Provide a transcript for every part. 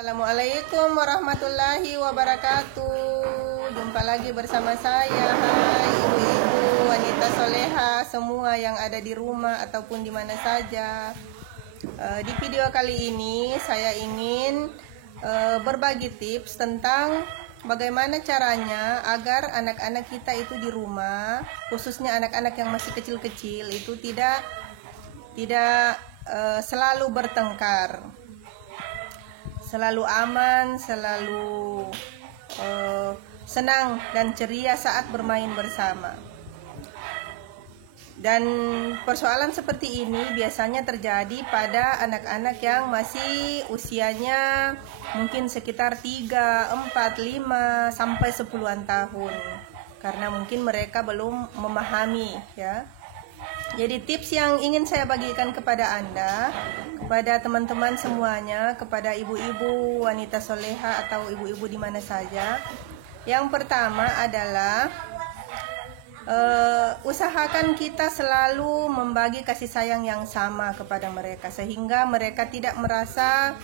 Assalamualaikum warahmatullahi wabarakatuh. Jumpa lagi bersama saya. Hai ibu-ibu, wanita soleha, semua yang ada di rumah ataupun di mana saja. Di video kali ini saya ingin berbagi tips tentang bagaimana caranya agar anak-anak kita itu di rumah, khususnya anak-anak yang masih kecil-kecil itu tidak selalu bertengkar, selalu aman, selalu senang dan ceria saat bermain bersama. Dan persoalan seperti ini biasanya terjadi pada anak-anak yang masih usianya mungkin sekitar 3, 4, 5 sampai 10-an tahun. Karena mungkin mereka belum memahami, ya. Jadi tips yang ingin saya bagikan kepada Anda, kepada teman-teman semuanya, kepada ibu-ibu, wanita soleha atau ibu-ibu di mana saja. Yang pertama adalah usahakan kita selalu membagi kasih sayang yang sama kepada mereka, sehingga mereka tidak merasa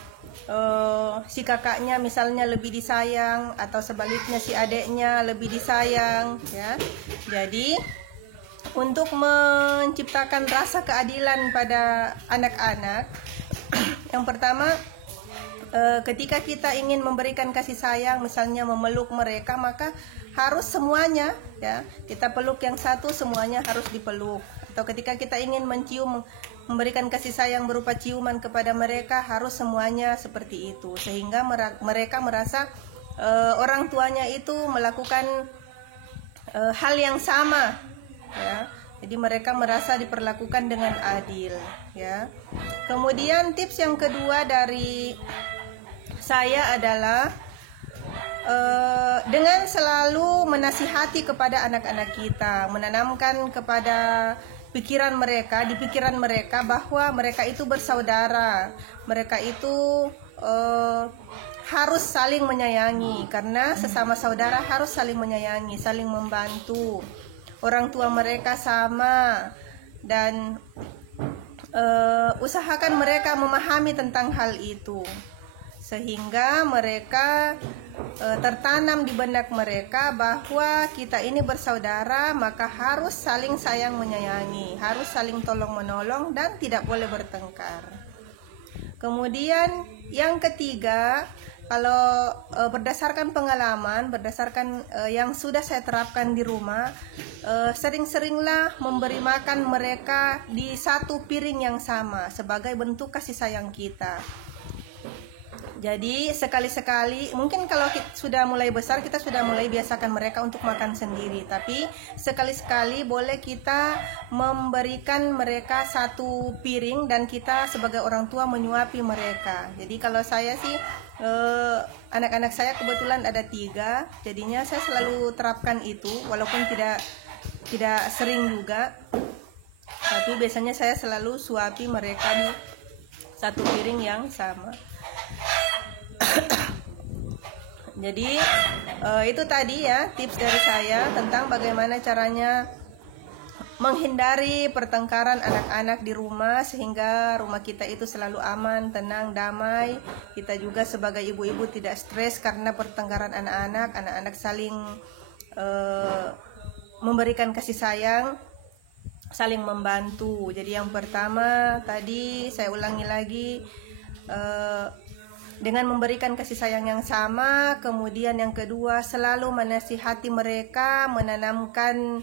si kakaknya misalnya lebih disayang atau sebaliknya si adiknya lebih disayang, ya. Jadi untuk menciptakan rasa keadilan pada anak-anak, yang pertama, ketika kita ingin memberikan kasih sayang, misalnya memeluk mereka, maka harus semuanya, ya, kita peluk yang satu, semuanya harus dipeluk. Atau ketika kita ingin mencium, memberikan kasih sayang berupa ciuman kepada mereka, harus semuanya seperti itu, sehingga mereka merasa orang tuanya itu melakukan hal yang sama, ya. Jadi mereka merasa diperlakukan dengan adil, ya. Kemudian tips yang kedua dari saya adalah dengan selalu menasihati kepada anak-anak kita, menanamkan kepada di pikiran mereka bahwa mereka itu bersaudara, mereka itu harus saling menyayangi, karena sesama saudara harus saling menyayangi, saling membantu. Orang tua mereka sama, dan usahakan mereka memahami tentang hal itu, sehingga mereka tertanam di benak mereka bahwa kita ini bersaudara, maka harus saling sayang menyayangi, harus saling tolong menolong, dan tidak boleh bertengkar. Kemudian yang ketiga, kalau berdasarkan pengalaman, berdasarkan yang sudah saya terapkan di rumah, sering-seringlah memberi makan mereka di satu piring yang sama sebagai bentuk kasih sayang kita. Jadi sekali-sekali, mungkin kalau kita sudah mulai besar, kita sudah mulai biasakan mereka untuk makan sendiri. Tapi sekali-sekali boleh kita memberikan mereka satu piring, dan kita sebagai orang tua menyuapi mereka. Jadi kalau saya sih, anak-anak saya kebetulan ada 3, jadinya saya selalu terapkan itu, walaupun tidak sering juga. Tapi biasanya saya selalu suapi mereka di satu piring yang sama. Jadi itu tadi, ya, tips dari saya tentang bagaimana caranya menghindari pertengkaran anak-anak di rumah, sehingga rumah kita itu selalu aman, tenang, damai. Kita juga sebagai ibu-ibu tidak stres karena pertengkaran anak-anak saling memberikan kasih sayang, saling membantu. Jadi yang pertama tadi saya ulangi lagi, dengan memberikan kasih sayang yang sama. Kemudian yang kedua, selalu menasihati mereka, menanamkan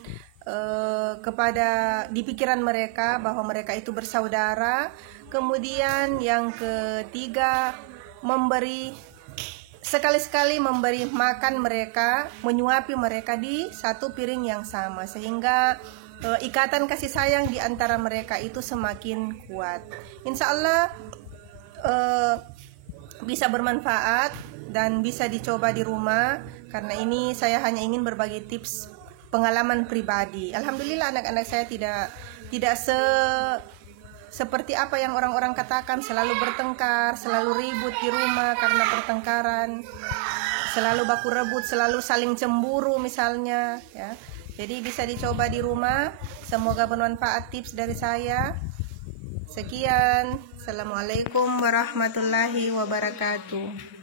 di pikiran mereka bahwa mereka itu bersaudara. Kemudian yang ketiga, sekali-sekali memberi makan mereka, menyuapi mereka di satu piring yang sama, sehingga ikatan kasih sayang di antara mereka itu semakin kuat. Insya Allah bisa bermanfaat dan bisa dicoba di rumah, karena ini saya hanya ingin berbagi tips pengalaman pribadi. Alhamdulillah anak-anak saya tidak seperti apa yang orang-orang katakan, selalu bertengkar, selalu ribut di rumah karena pertengkaran, selalu baku rebut, selalu saling cemburu misalnya, ya. Jadi bisa dicoba di rumah. Semoga bermanfaat tips dari saya. Sekian. Assalamualaikum warahmatullahi wabarakatuh.